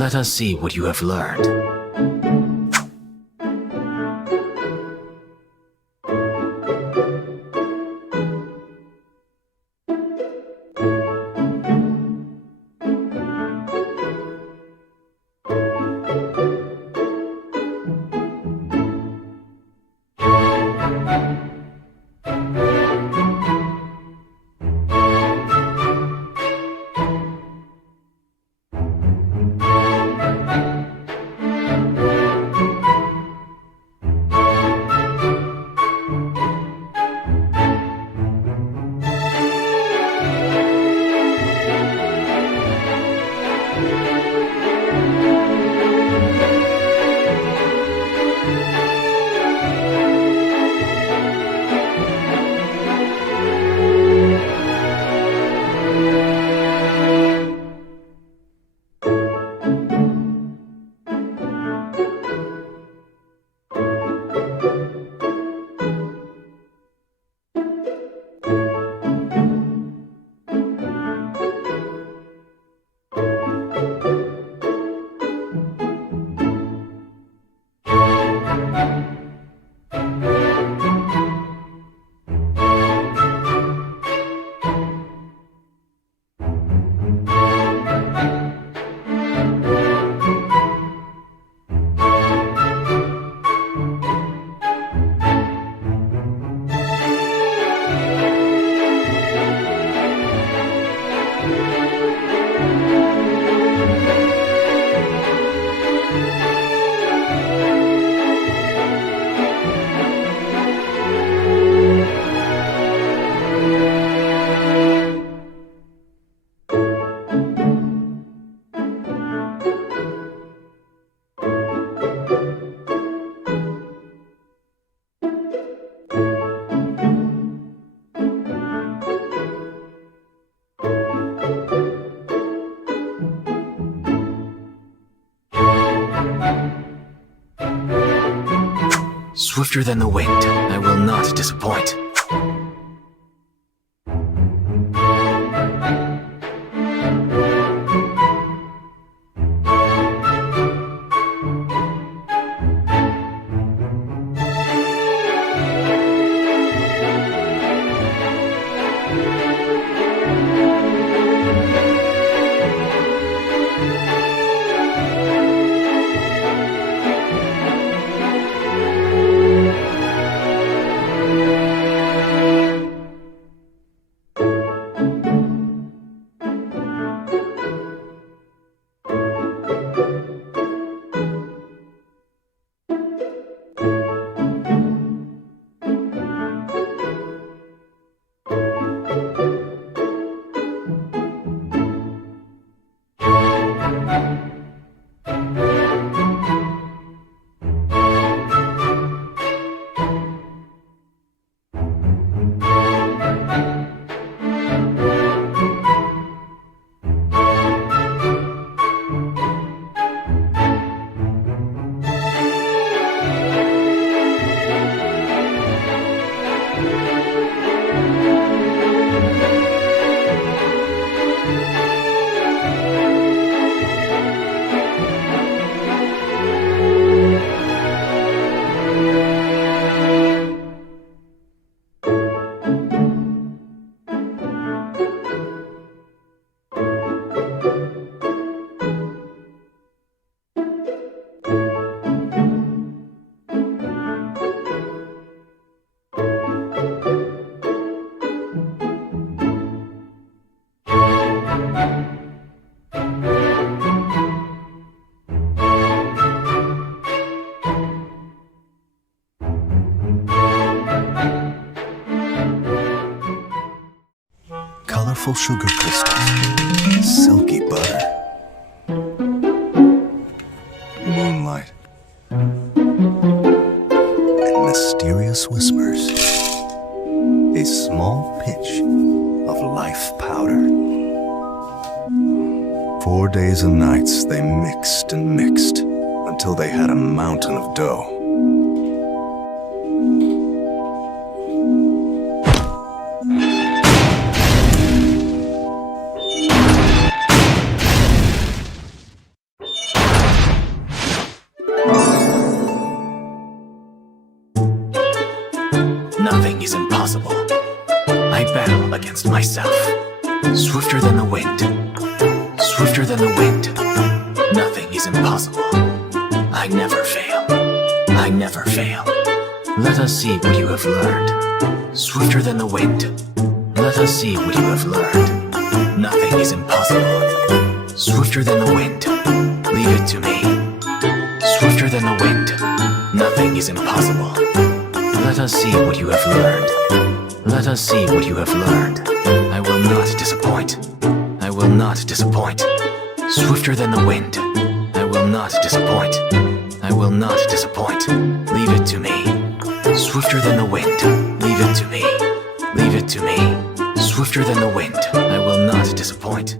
Let us see what you have learned. Swifter than the wind, I will not disappoint. Colorful sugar crystals, silky butter, moonlight, and mysterious whispers. A small pinch of life powder. 4 days and nights they mixed and mixed until they had a mountain of dough. Nothing is impossible. I battle against myself. Swifter than the wind. Swifter than the wind. Nothing is impossible. I never fail. I never fail. Let us see what you have learned. Swifter than the wind. Let us see what you have learned. Nothing is impossible. Swifter than the wind. Leave it to me. Swifter than the wind. Nothing is impossible. Let us see what you have learned. Let us see what you have learned. I will not disappoint. I will not disappoint. Swifter than the wind. I will not disappoint. I will not disappoint. Leave it to me. Swifter than the wind. Leave it to me. Leave it to me. Swifter than the wind. I will not disappoint.